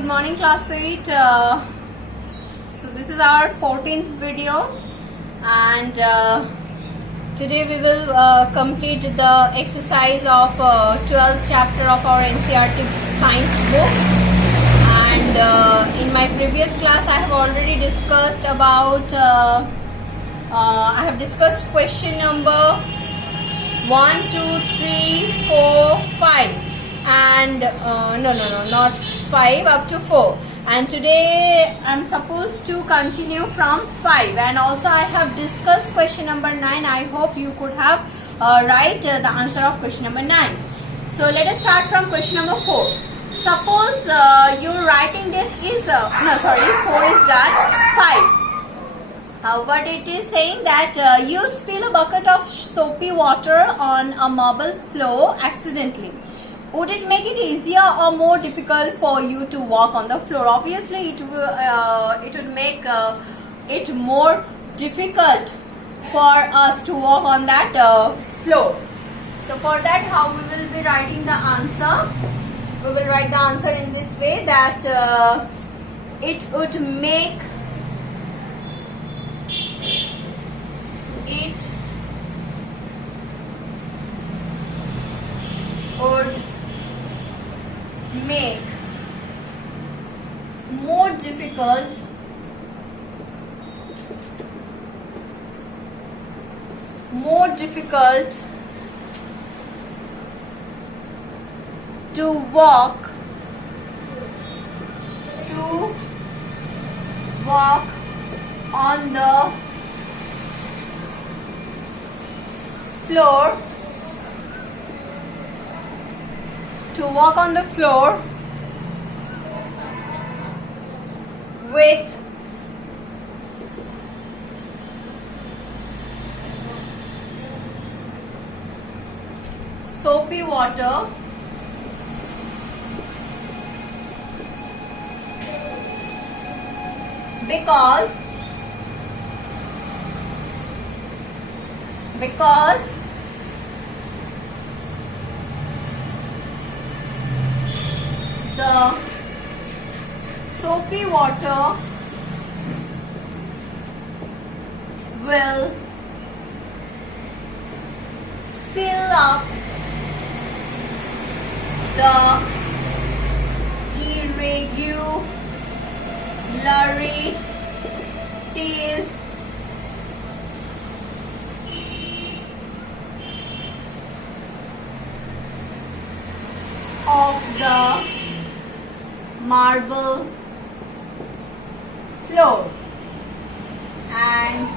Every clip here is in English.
good morning class 8. So this is our 14th video, and today we will complete the exercise of 12th chapter of our NCERT science book. And in my previous class I have already discussed about I have discussed question number 1, 2, 3, 4, 5 and no, not 5, up to 4. And today I'm supposed to continue from 5, and also I have discussed question number 9. I hope you could have write the answer of question number 9. So let us start from question number 4. Suppose your writing this is 4 is done, 5. But it is saying that you spill a bucket of soapy water on a marble floor accidentally. Would it make it easier or more difficult for you to walk on the floor? Obviously, it would make it more difficult for us to walk on that floor. So for that, how we will be writing the answer? We will write the answer in this way, that it would make make more difficult to walk on the floor with soapy water because the soapy water will fill up the irregularities of the marble floor, and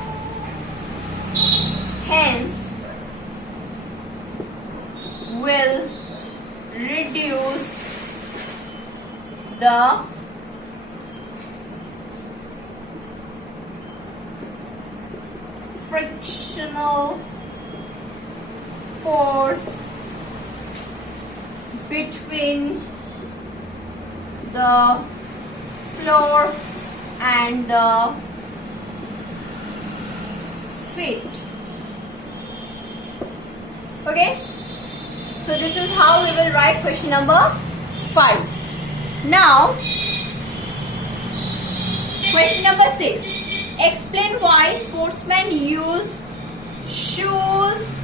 hence will reduce the frictional force between the floor and the feet. Okay, so this is how we will write question number 5. Now question number 6. Explain why sportsmen use shoes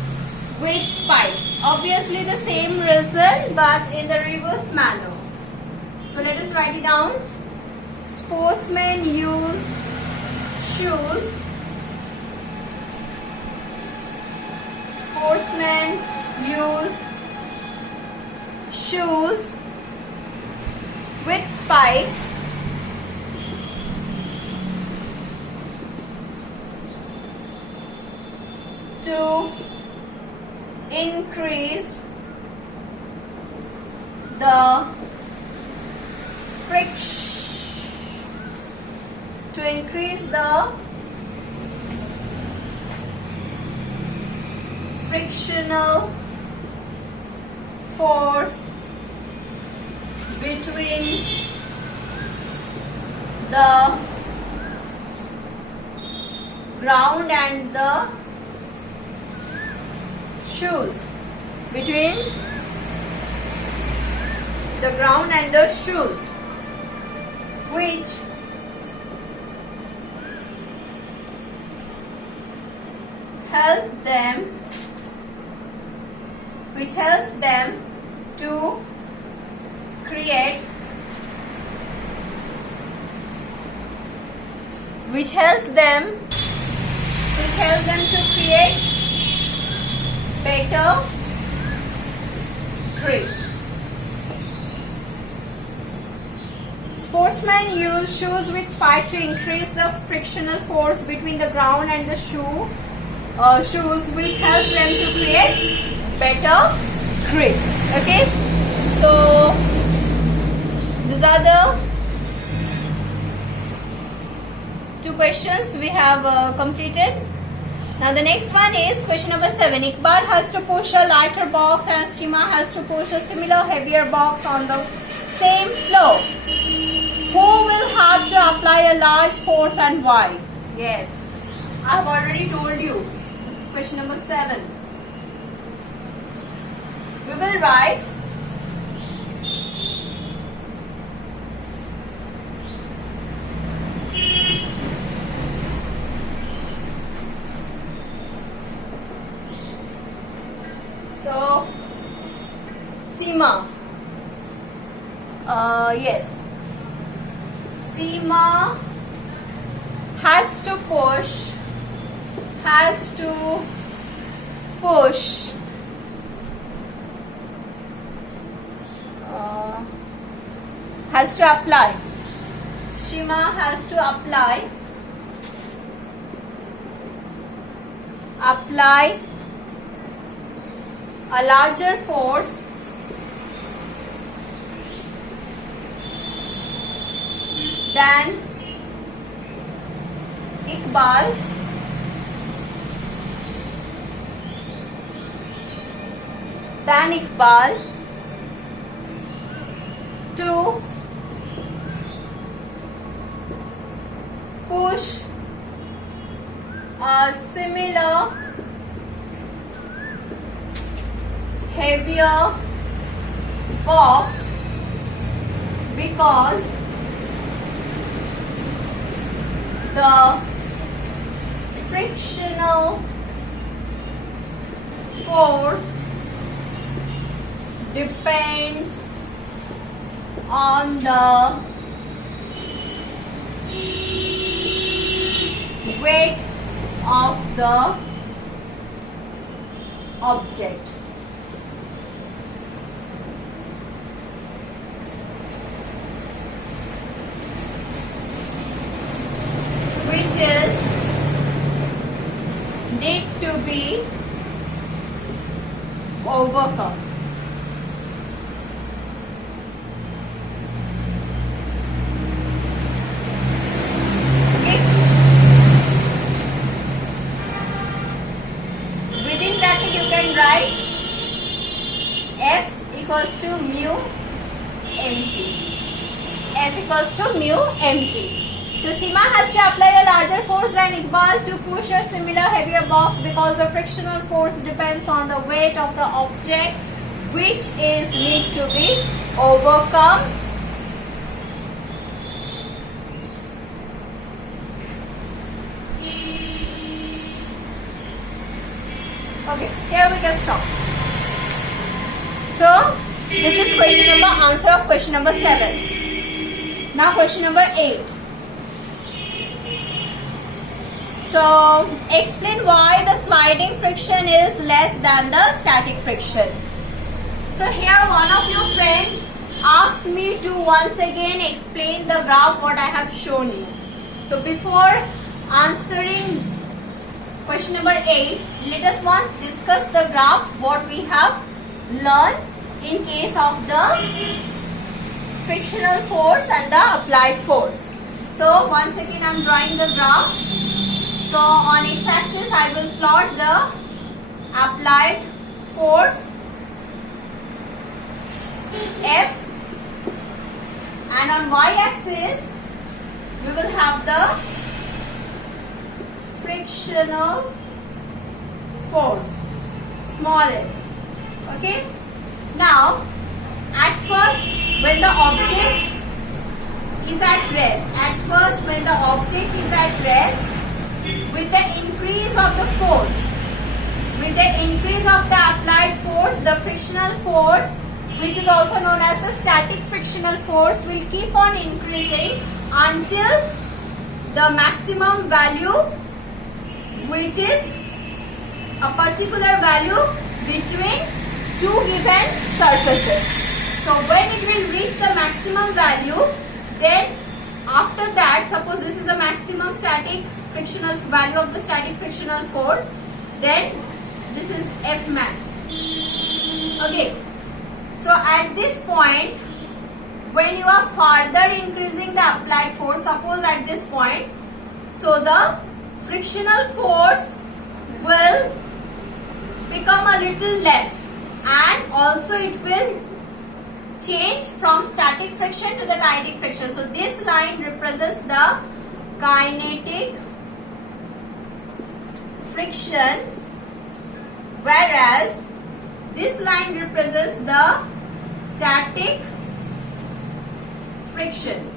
with spikes. Obviously the same reason, but in the reverse manner. So let us write it down. Sportsmen use shoes. Sportsmen use shoes with spikes to increase the frictional force between the ground and the shoes. Between the ground and the shoes. which helps them to create better grip. Sportsmen use shoes with spike to increase the frictional force between the ground and the shoes, which helps them to create better grip. Okay, so these are the two questions we have completed. Now the next one is question number 7. Iqbal has to push a lighter box and Seema has to push a similar heavier box on the same floor. Who will have to apply a large force and why? Yes, I have already told you. This is question number 7. We will write so Seema. Yes. Seema has to push has to apply. Seema has to apply a larger force than Iqbal to push a similar heavier box because the frictional force depends on the weight of the object. Which is need to be overcome. Okay. Within bracket you can write F equals to mu mg. F equals to mu mg. So Seema has to apply a larger force than Iqbal to push a similar heavier box because the frictional force depends on the weight of the object, which is need to be overcome. Okay, here we can stop. So this is answer of question number 7. Now question number 8. So, explain why the sliding friction is less than the static friction. So, here one of your friends asked me to once again explain the graph what I have shown you. So, before answering question number 8, let us once discuss the graph what we have learned in case of the frictional force and the applied force. So, once again I am drawing the graph. So on x-axis I will plot the applied force F, and on y-axis we will have the frictional force small f. Okay. Now at first when the object is is at rest, at first when the object is at rest, with the increase of the force, with the increase of the applied force, the frictional force, which is also known as the static frictional force, will keep on increasing until the maximum value, which is a particular value between two given surfaces. So when it will reach the maximum value, then after that, suppose this is the maximum static frictional value of the static frictional force, then this is F max. Okay. So at this point, when you are further increasing the applied force, suppose at this point, so the frictional force will become a little less, and also it will change from static friction to the kinetic friction. So this line represents the kinetic friction, whereas this line represents the static friction.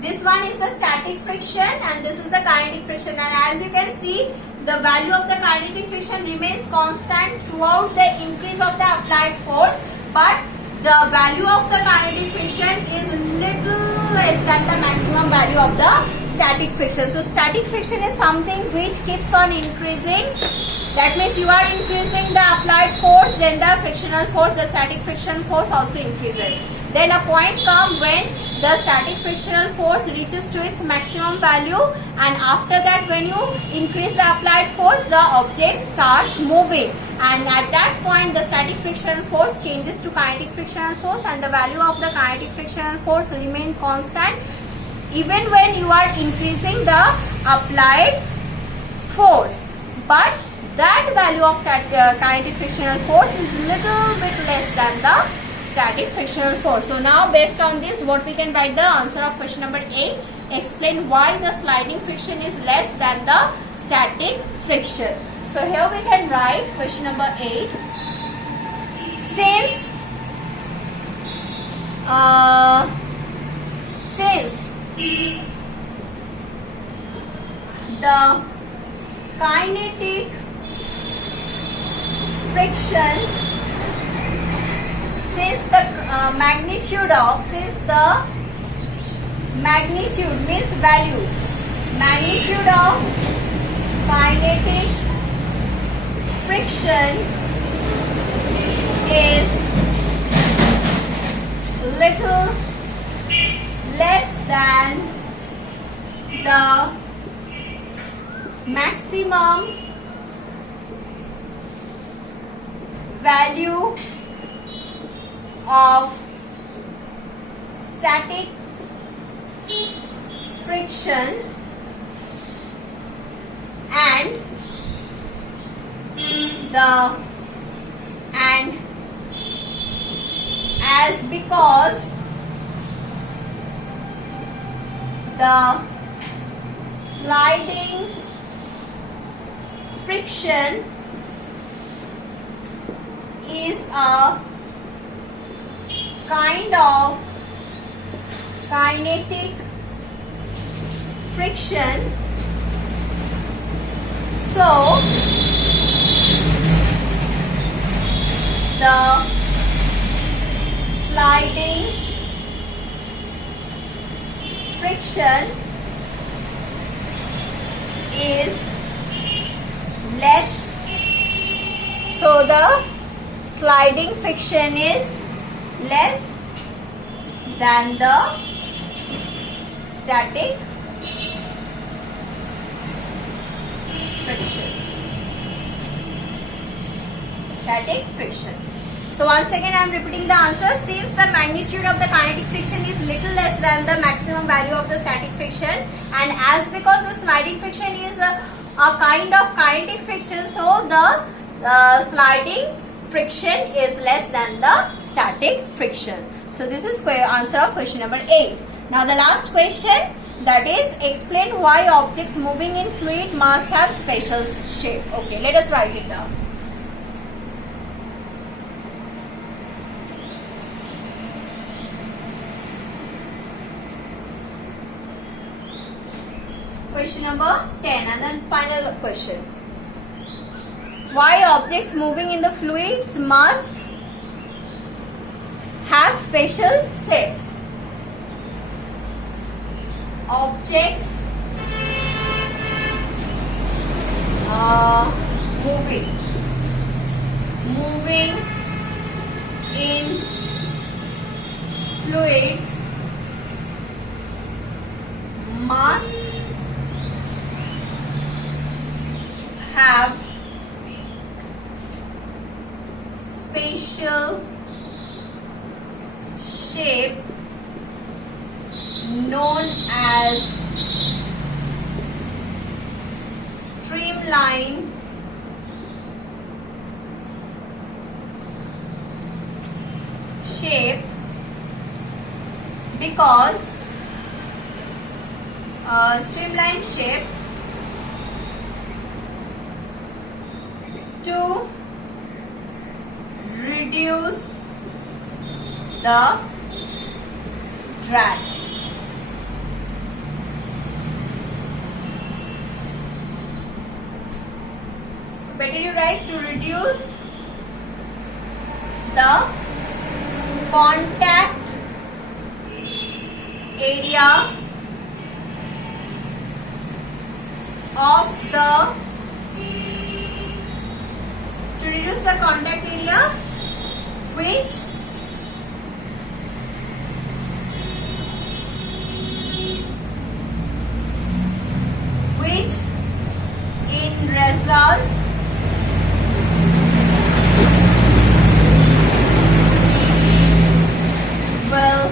This one is the static friction and this is the kinetic friction, and as you can see, the value of the kinetic friction remains constant throughout the increase of the applied force, but the value of the kinetic friction is little less than the maximum value of the static friction. So static friction is something which keeps on increasing. That means you are increasing the applied force, then the frictional force, the static friction force also increases. Then a point comes when the static frictional force reaches to its maximum value, and after that when you increase the applied force, the object starts moving, and at that point the static frictional force changes to kinetic frictional force, and the value of the kinetic frictional force remains constant even when you are increasing the applied force. But that value of kinetic frictional force is little bit less than the static frictional force. So now based on this, what we can write the answer of question number 8. Explain why the sliding friction is less than the static friction. So here we can write question number 8. Since the kinetic friction, since the magnitude means value, magnitude of kinetic friction is little less than the maximum value of static friction, and as because the sliding friction is a kind of kinetic friction, so the sliding friction is less, so the sliding friction is less than the static friction. Static friction. So once again I am repeating the answer. Since the magnitude of the kinetic friction is little less than the maximum value of the static friction, and as because the sliding friction is a kind of kinetic friction, so the sliding friction is less than the static friction. So this is answer of question number 8. Now the last question, that is explain why objects moving in fluid must have special shape. Okay, let us write it down. question number 10 and then final question. Why objects moving in the fluids must have special shapes? Objects moving in fluids must have special shape known as streamline shape because streamline shape to reduce the drag. Better you write to reduce the contact area of the which in result will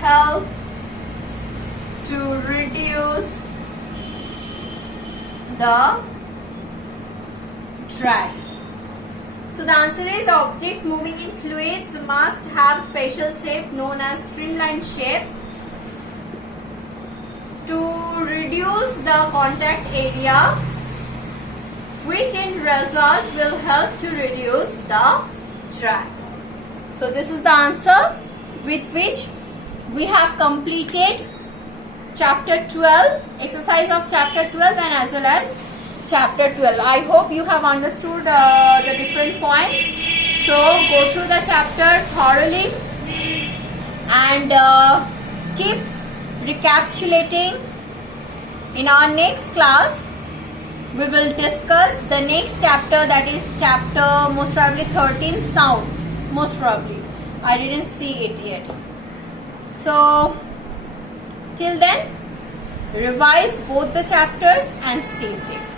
help to reduce the drag. So the answer is objects moving in fluids must have special shape known as streamline shape to reduce the contact area, which in result will help to reduce the drag. So this is the answer with which we have completed chapter 12, exercise of chapter 12 and as well as chapter 12. I hope you have understood the different points. So go through the chapter thoroughly and keep recapitulating. In our next class, we will discuss the next chapter, that is chapter most probably 13, sound. Most probably. I didn't see it yet. So till then, revise both the chapters and stay safe.